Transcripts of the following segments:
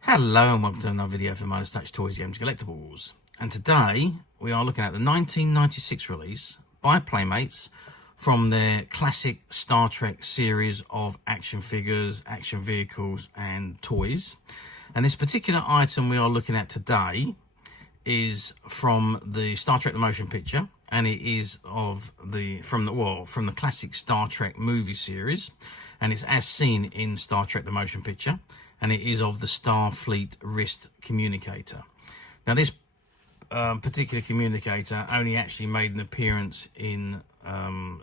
Hello and welcome to another video for Minus Touch Toys, Games, Collectibles. And today we are looking at the 1996 release by Playmates from their classic Star Trek series of action figures, action vehicles and toys. And this particular item we are looking at today is from the Star Trek the Motion Picture, and it is from the classic Star Trek movie series, and it's as seen in Star Trek the Motion Picture. And it is of the Starfleet wrist communicator. Now, this particular communicator only actually made an appearance in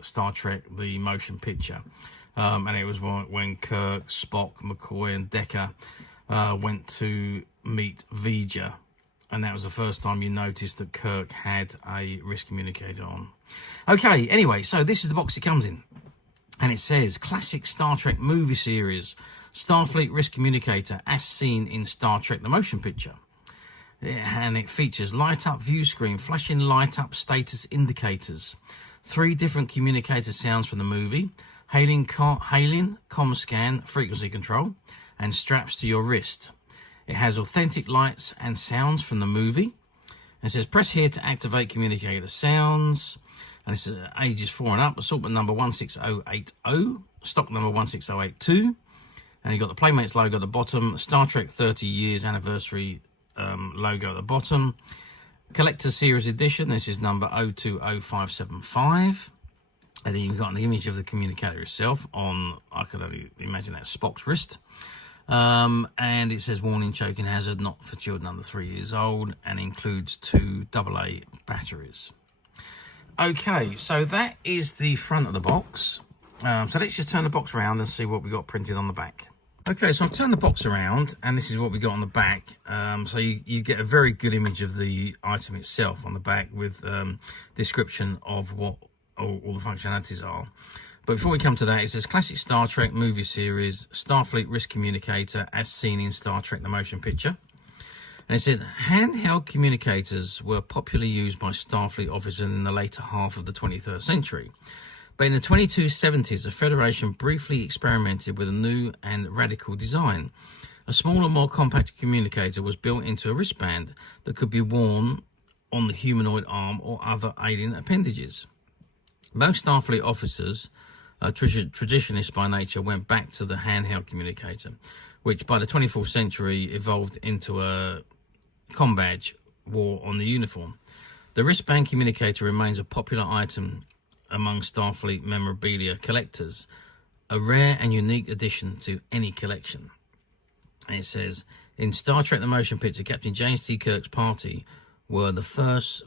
Star Trek the Motion Picture. And it was when Kirk, Spock, McCoy and Decker went to meet V'Ger. And that was the first time you noticed that Kirk had a wrist communicator on. Okay, anyway, so this is the box it comes in. And it says, Classic Star Trek Movie Series, Starfleet wrist communicator as seen in Star Trek the Motion Picture. And it features light up view screen, flashing light up status indicators, 3 different communicator sounds from the movie, hailing, comm scan, frequency control, and straps to your wrist. It has authentic lights and sounds from the movie. It says press here to activate communicator sounds. And it's ages 4 and up, assortment number 16080, stock number 16082. And you've got the Playmates logo at the bottom, Star Trek 30 years anniversary logo at the bottom. Collector Series Edition, this is number 020575. And then you've got an image of the communicator itself on, I could only imagine that's Spock's wrist. And it says warning, choking hazard, not for children under 3 years old, and includes 2 AA batteries. Okay, so that is the front of the box. So let's just turn the box around and see what we got printed on the back. Okay, so I've turned the box around and this is what we got on the back. So you get a very good image of the item itself on the back with description of what all the functionalities are. But before we come to that, it says Classic Star Trek Movie Series, Starfleet wrist communicator as seen in Star Trek the Motion Picture. And it said, handheld communicators were popularly used by Starfleet officers in the later half of the 23rd century. But in the 2270s, the Federation briefly experimented with a new and radical design. A smaller, more compact communicator was built into a wristband that could be worn on the humanoid arm or other alien appendages. Most Starfleet officers, traditionalists by nature, went back to the handheld communicator, which by the 24th century evolved into a Comm badge wore on the uniform. The wristband communicator remains a popular item among Starfleet memorabilia collectors, a rare and unique addition to any collection. And it says, in Star Trek the Motion Picture, Captain James T. Kirk's party wore the first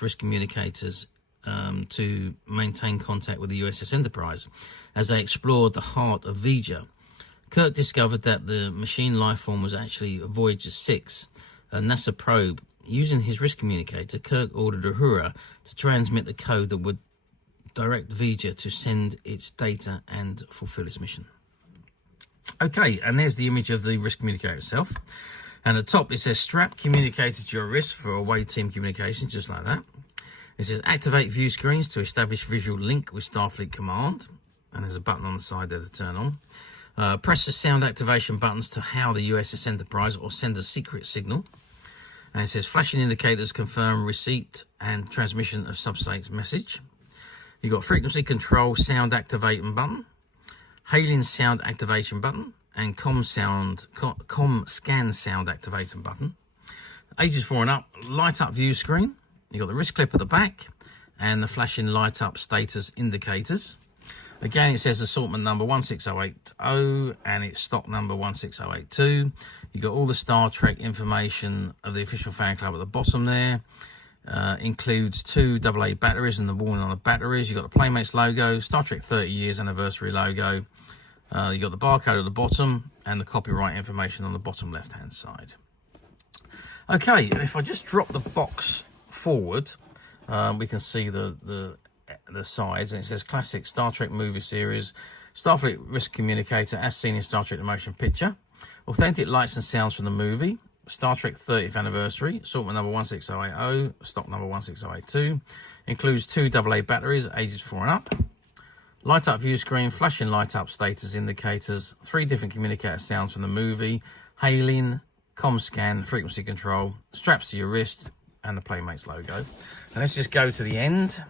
wrist communicators to maintain contact with the USS Enterprise as they explored the heart of V'Ger. Kirk discovered that the machine life form was actually Voyager 6, a NASA probe. Using his wrist communicator, Kirk ordered Uhura to transmit the code that would direct V'Ger to send its data and fulfill its mission. Okay, and there's the image of the wrist communicator itself. And at the top it says strap communicator to your wrist for away team communication, just like that. It says activate view screens to establish visual link with Starfleet Command. And there's a button on the side there to turn on. Press the sound activation buttons to hail the USS Enterprise or send a secret signal. And it says flashing indicators confirm receipt and transmission of subspace message. You've got frequency control sound activation button, hailing sound activation button, and comm scan sound activation button. Ages 4 and up, light up view screen. You've got the wrist clip at the back and the flashing light up status indicators. Again, it says assortment number 16080 and it's stock number 16082. You've got all the Star Trek information of the official fan club at the bottom there. Includes 2 AA batteries and the warning on the batteries. You've got the Playmates logo, Star Trek 30 years anniversary logo. You've got the barcode at the bottom and the copyright information on the bottom left hand side. Okay, and if I just drop the box forward, we can see the sides, and it says Classic Star Trek Movie Series, Starfleet wrist communicator as seen in Star Trek the Motion Picture, authentic lights and sounds from the movie, Star Trek 30th anniversary, assortment number 16080, stock number 16082, includes 2 AA batteries, ages 4 and up, light up view screen, flashing light up status indicators, 3 different communicator sounds from the movie, hailing, comm scan, frequency control, straps to your wrist, and the Playmates logo. And let's just go to the end,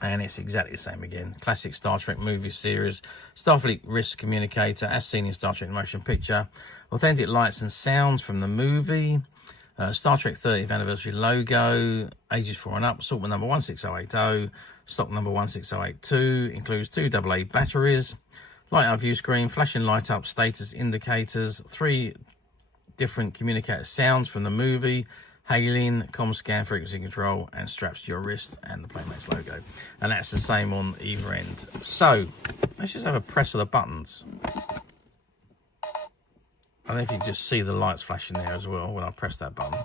and it's exactly the same again. Classic Star Trek movie series, Starfleet wrist communicator as seen in Star Trek motion picture, authentic lights and sounds from the movie, Star Trek 30th anniversary logo, ages 4 and up, assortment number 16080, stock number 16082, includes 2 AA batteries, light up view screen, flashing light up status indicators, 3 different communicator sounds from the movie, hailing, comm scan, frequency control, and straps to your wrist, and the Playmates logo. And that's the same on either end. So let's just have a press of the buttons. I don't know if you can just see the lights flashing there as well when I press that button.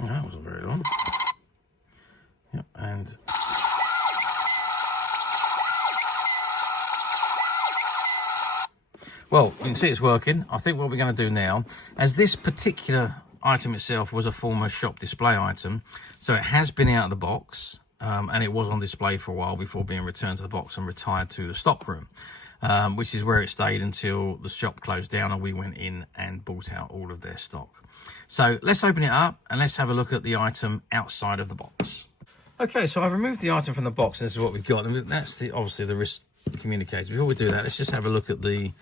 Oh, that wasn't very long. Yep, and well, you can see it's working. I think what we're going to do now, as this particular item itself was a former shop display item, so it has been out of the box, and it was on display for a while before being returned to the box and retired to the stock room, which is where it stayed until the shop closed down and we went in and bought out all of their stock. So let's open it up and let's have a look at the item outside of the box. Okay, so I've removed the item from the box, and this is what we've got. And that's obviously the wrist communicator. Before we do that, let's just have a look at the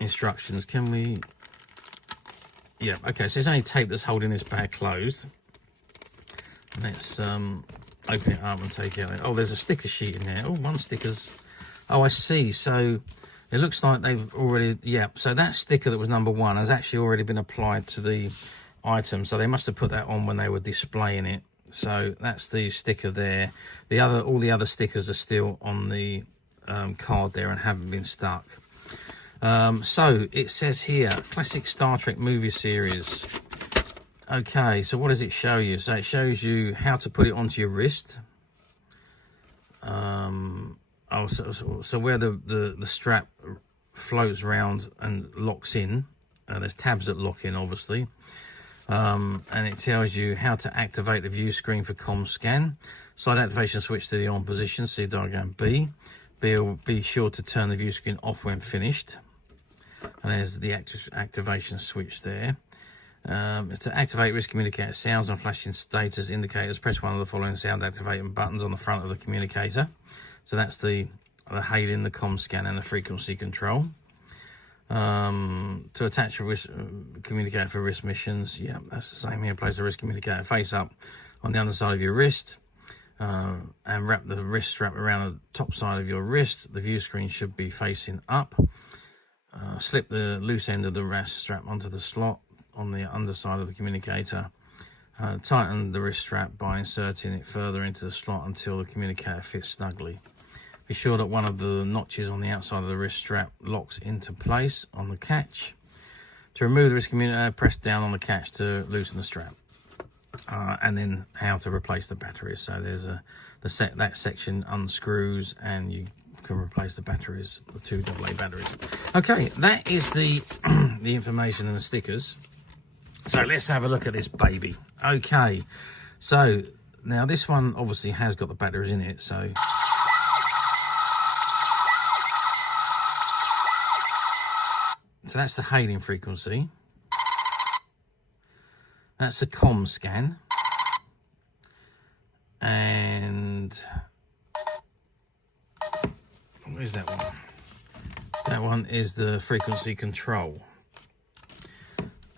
instructions. Can we... Yeah, okay, so there's only tape that's holding this bag closed. Let's open it up and take it out. Oh, there's a sticker sheet in there. Oh, one sticker's... Oh, I see. So it looks like they've already... Yeah, so that sticker that was number 1 has actually already been applied to the item. So they must have put that on when they were displaying it. So that's the sticker there. All the other stickers are still on the card there and haven't been stuck. So it says here, classic Star Trek movie series. Okay, so what does it show you? So it shows you how to put it onto your wrist. So where the strap floats around and locks in, there's tabs that lock in, obviously. And it tells you how to activate the view screen for comm scan. Slide activation switch to the on position, see diagram B. Be sure to turn the view screen off when finished. And there's the activation switch there. To activate wrist communicator sounds and flashing status indicators, press one of the following sound activating buttons on the front of the communicator. So that's the hailing, the comm scan, and the frequency control. To attach a wrist communicator for wrist missions, yeah, that's the same here. Place the wrist communicator face up on the underside of your wrist, and wrap the wrist strap around the top side of your wrist. The view screen should be facing up. Slip the loose end of the wrist strap onto the slot on the underside of the communicator. Tighten the wrist strap by inserting it further into the slot until the communicator fits snugly. Be sure that one of the notches on the outside of the wrist strap locks into place on the catch. To remove the wrist communicator, press down on the catch to loosen the strap. And then how to replace the batteries. So there's that section unscrews and you can replace the batteries, the 2 AA batteries. Okay, that is the the information and the stickers. So let's have a look at this baby. Okay, so now this one obviously has got the batteries in it, so that's the hailing frequency. That's a comm scan. And what is that one? That one is the frequency control.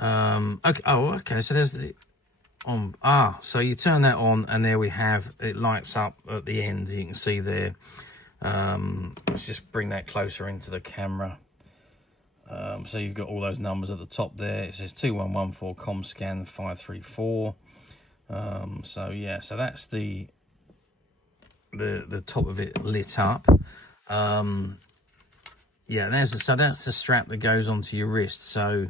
Okay. Oh, okay. So there's the on. So you turn that on, and there we have it. Lights up at the end. You can see there. Let's just bring that closer into the camera. So you've got all those numbers at the top there. It says 2114 comm scan 534. So yeah, so that's the top of it lit up. Yeah, that's the strap that goes onto your wrist. So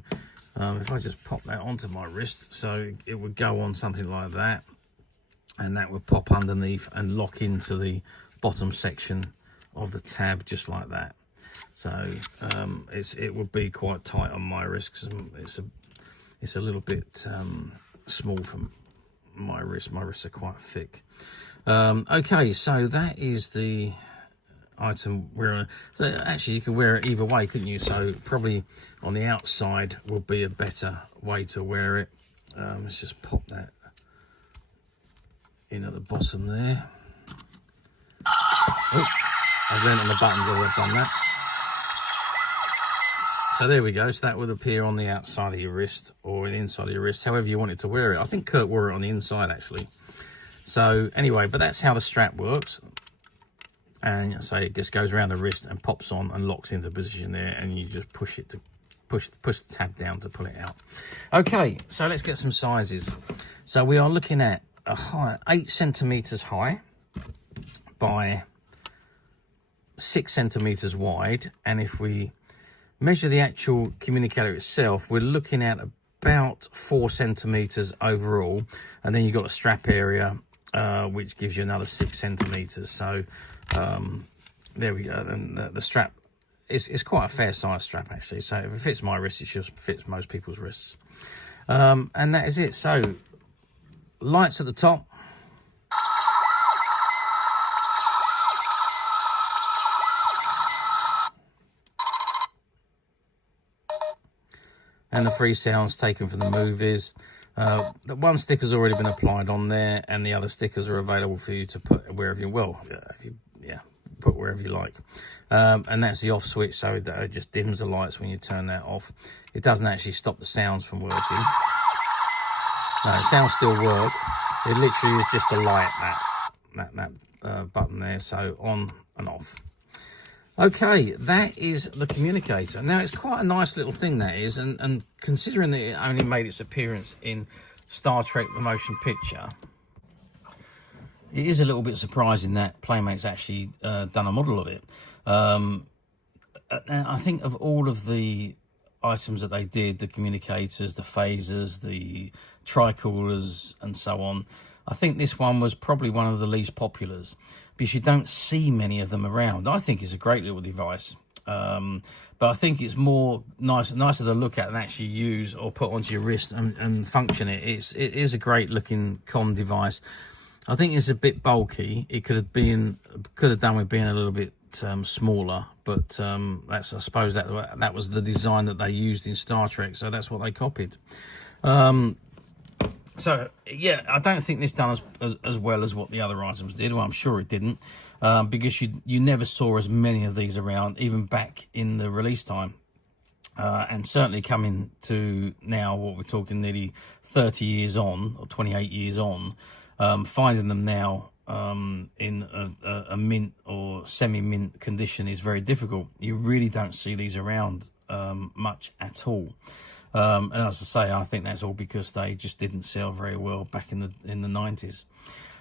if I just pop that onto my wrist, so it would go on something like that, and that would pop underneath and lock into the bottom section of the tab just like that. So it would be quite tight on my wrist because it's a little bit small for my wrist. My wrists are quite thick. Okay, so that is the item wearing. So actually, you could wear it either way, couldn't you? So probably on the outside will be a better way to wear it. Let's just pop that in at the bottom there. Oh, I've learnt on the buttons as I've done that. So there we go. So that would appear on the outside of your wrist or the inside of your wrist, however you wanted to wear it. I think Kirk wore it on the inside actually. So anyway, but that's how the strap works. And so it just goes around the wrist and pops on and locks into position there, and you just push it to push the tab down to pull it out. Okay, so let's get some sizes. So we are looking at a high 8 centimeters high by 6 centimeters wide, and if we measure the actual communicator itself, we're looking at about 4 centimeters overall, and then you've got a strap area which gives you another 6 centimeters. So there we go. And the strap is quite a fair size strap actually, so if it fits my wrist, it should fit most people's wrists. And that is it. So lights at the top, and the 3 sounds taken from the movies. The one sticker's already been applied on there, and the other stickers are available for you to put wherever you put wherever you like. And that's the off switch, so that it just dims the lights when you turn that off. It doesn't actually stop the sounds from working. No, the sounds still work. It literally is just a light, that button there, so on and off. Okay, that is the communicator. Now, it's quite a nice little thing, that is, and considering that it only made its appearance in Star Trek The Motion Picture, it is a little bit surprising that Playmate's actually done a model of it. I think of all of the items that they did, the communicators, the phasers, the tricorders, and so on, I think this one was probably one of the least populars, because you don't see many of them around. I think it's a great little device, but I think it's more nicer to look at and actually use or put onto your wrist and function it. It is a great looking comm device. I think it's a bit bulky. It could have done with being a little bit smaller, but that's, I suppose that was the design that they used in Star Trek, so that's what they copied. So yeah, I don't think this done as well as what the other items did. Well, I'm sure it didn't, because you never saw as many of these around, even back in the release time. And certainly coming to now, what we're talking nearly 30 years on, or 28 years on, finding them now in a mint or semi-mint condition is very difficult. You really don't see these around much at all. And as I say, I think that's all because they just didn't sell very well back in the 90s.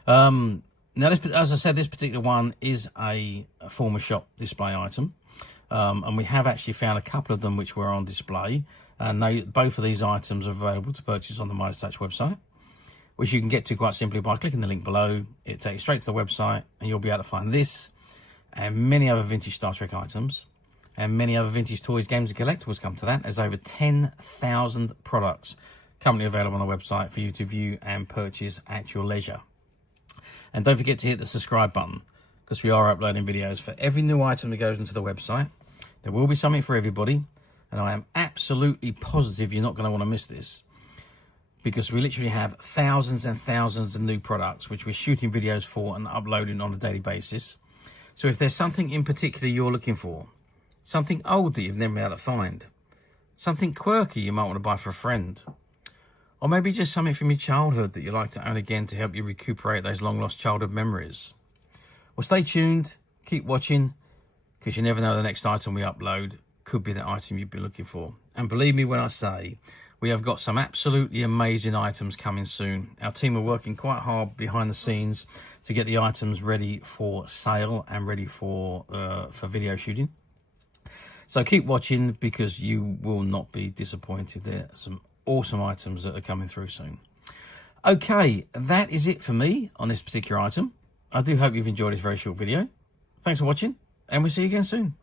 Now, as I said, this particular one is a former shop display item. And we have actually found a couple of them which were on display. And both of these items are available to purchase on the Midas Touch website, which you can get to quite simply by clicking the link below. It takes you straight to the website, and you'll be able to find this and many other vintage Star Trek items, and many other vintage toys, games, and collectibles come to that. There's over 10,000 products currently available on the website for you to view and purchase at your leisure. And don't forget to hit the subscribe button, because we are uploading videos for every new item that goes into the website. There will be something for everybody, and I am absolutely positive you're not going to want to miss this, because we literally have thousands and thousands of new products which we're shooting videos for and uploading on a daily basis. So if there's something in particular you're looking for, something old that you've never been able to find, something quirky you might want to buy for a friend, or maybe just something from your childhood that you like to own again to help you recuperate those long-lost childhood memories, well, stay tuned, keep watching, because you never know, the next item we upload could be the item you've been looking for. And believe me when I say, we have got some absolutely amazing items coming soon. Our team are working quite hard behind the scenes to get the items ready for sale and ready for video shooting. So keep watching, because you will not be disappointed. There are some awesome items that are coming through soon. Okay, that is it for me on this particular item. I do hope you've enjoyed this very short video. Thanks for watching, and we'll see you again soon.